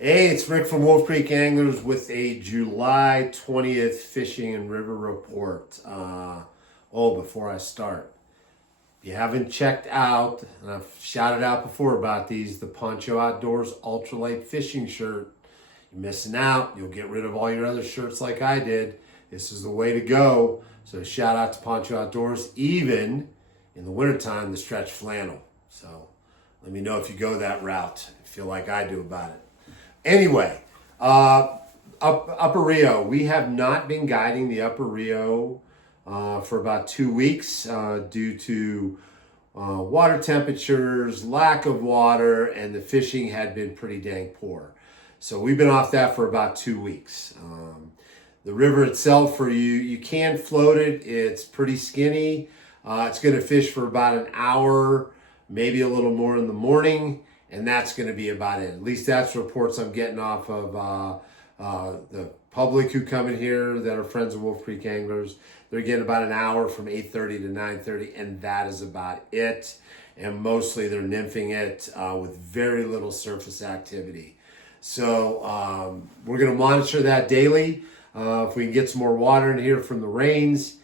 Hey, it's Rick from Wolf Creek Anglers with a July 20th fishing and river report. Before I start, if you haven't checked out, and I've shouted out before about these, the Poncho Outdoors Ultralight Fishing Shirt, you're missing out. You'll get rid of all your other shirts like I did. This is the way to go. So shout out to Poncho Outdoors, even in the wintertime, the stretch flannel. So let me know if you go that route, feel like I do about it. Anyway, Upper Rio. We have not been guiding the Upper Rio for about 2 weeks due to water temperatures, lack of water, and the fishing had been pretty dang poor. So we've been off that for about 2 weeks. The river itself, for you can float it. It's pretty skinny. It's going to fish for about an hour, maybe a little more in the morning. And that's going to be about it. At least that's reports I'm getting off of the public who come in here that are friends of Wolf Creek Anglers. They're getting about an hour from 8:30 to 9:30, and that is about it. And mostly they're nymphing it with very little surface activity. So we're going to monitor that daily. If we can get some more water in here from the rains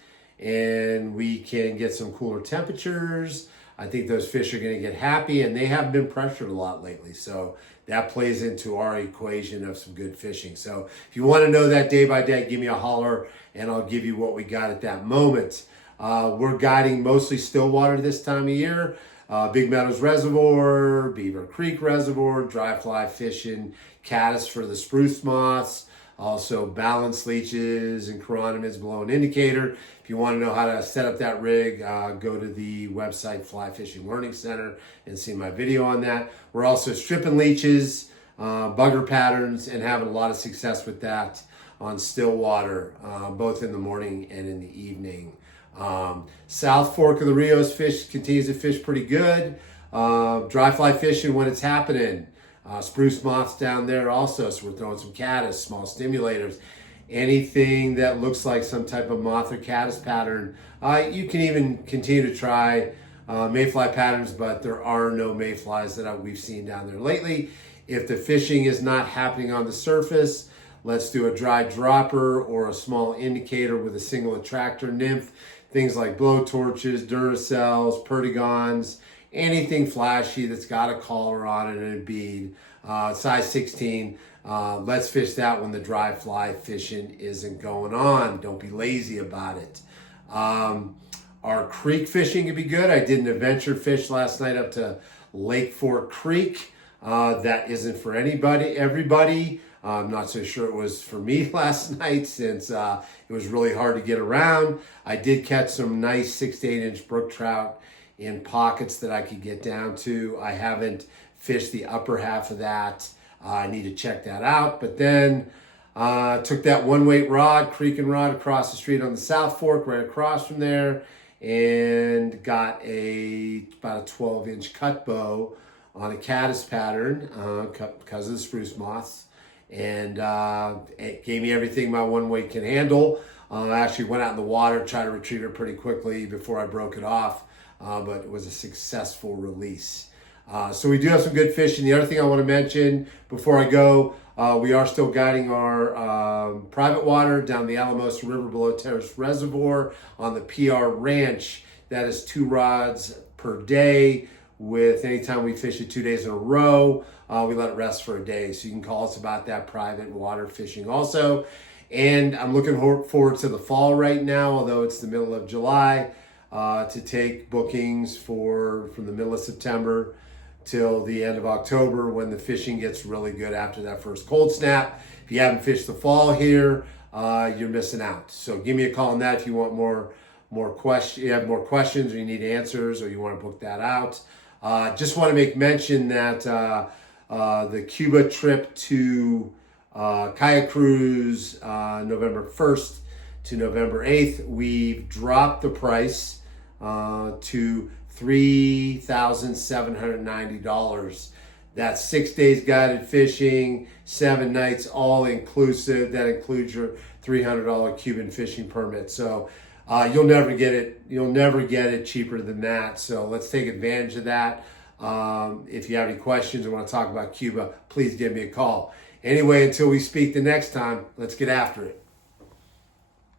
and we can get some cooler temperatures, I think those fish are going to get happy, and they have been pressured a lot lately. So that plays into our equation of some good fishing. So if you want to know that day by day, give me a holler and I'll give you what we got at that moment. We're guiding mostly Stillwater this time of year. Big Meadows Reservoir, Beaver Creek Reservoir, dry fly fishing, caddis for the spruce moths, also balance leeches and chironomids below an indicator. If you want to know how to set up that rig, go to the website Fly Fishing Learning Center and see my video on that. We're also stripping leeches, bugger patterns, and having a lot of success with that on Stillwater, both in the morning and in the evening. South Fork of the Rios fish continues to fish pretty good. Dry fly fishing when it's happening. Spruce moths down there also, so we're throwing some caddis, small stimulators. Anything that looks like some type of moth or caddis pattern. You can even continue to try mayfly patterns, but there are no mayflies that we've seen down there lately. If the fishing is not happening on the surface, let's do a dry dropper or a small indicator with a single attractor nymph. Things like blowtorches, Duracells, Perdigons, anything flashy that's got a collar on it and a bead, size 16. Let's fish that when the dry fly fishing isn't going on. Don't be lazy about it. Our creek fishing could be good. I did an adventure fish last night up to Lake Fork Creek. That isn't for everybody. I'm not so sure it was for me last night since it was really hard to get around. I did catch some nice 6 to 8 inch brook trout in pockets that I could get down to. I haven't fished the upper half of that. I need to check that out. But then took that one weight rod, creeking rod, across the street on the South Fork, right across from there, and got about a 12 inch cut bow on a caddis pattern because of the spruce moths. And it gave me everything my one weight can handle. I actually went out in the water, tried to retrieve it pretty quickly before I broke it off. But it was a successful release. So we do have some good fishing. The other thing I want to mention before I go, we are still guiding our private water down the Alamosa River below Terrace Reservoir on the PR Ranch. That is 2 rods per day. With anytime we fish it 2 days in a row, we let it rest for a day. So you can call us about that private water fishing also. And I'm looking forward to the fall right now, although it's the middle of July. To take bookings from the middle of September till the end of October when the fishing gets really good after that first cold snap. If you haven't fished the fall here, you're missing out. So give me a call on that if you want more questions. You have more questions or you need answers or you want to book that out. Just want to make mention that the Cuba trip to Kayak Cruise November 1st to November 8th, we've dropped the price to $3,790. That's 6 days guided fishing, 7 nights all inclusive. That includes your $300 Cuban fishing permit. So you'll never get it cheaper than that. So let's take advantage of that. If you have any questions or want to talk about Cuba, please give me a call. Anyway, until we speak the next time, let's get after it.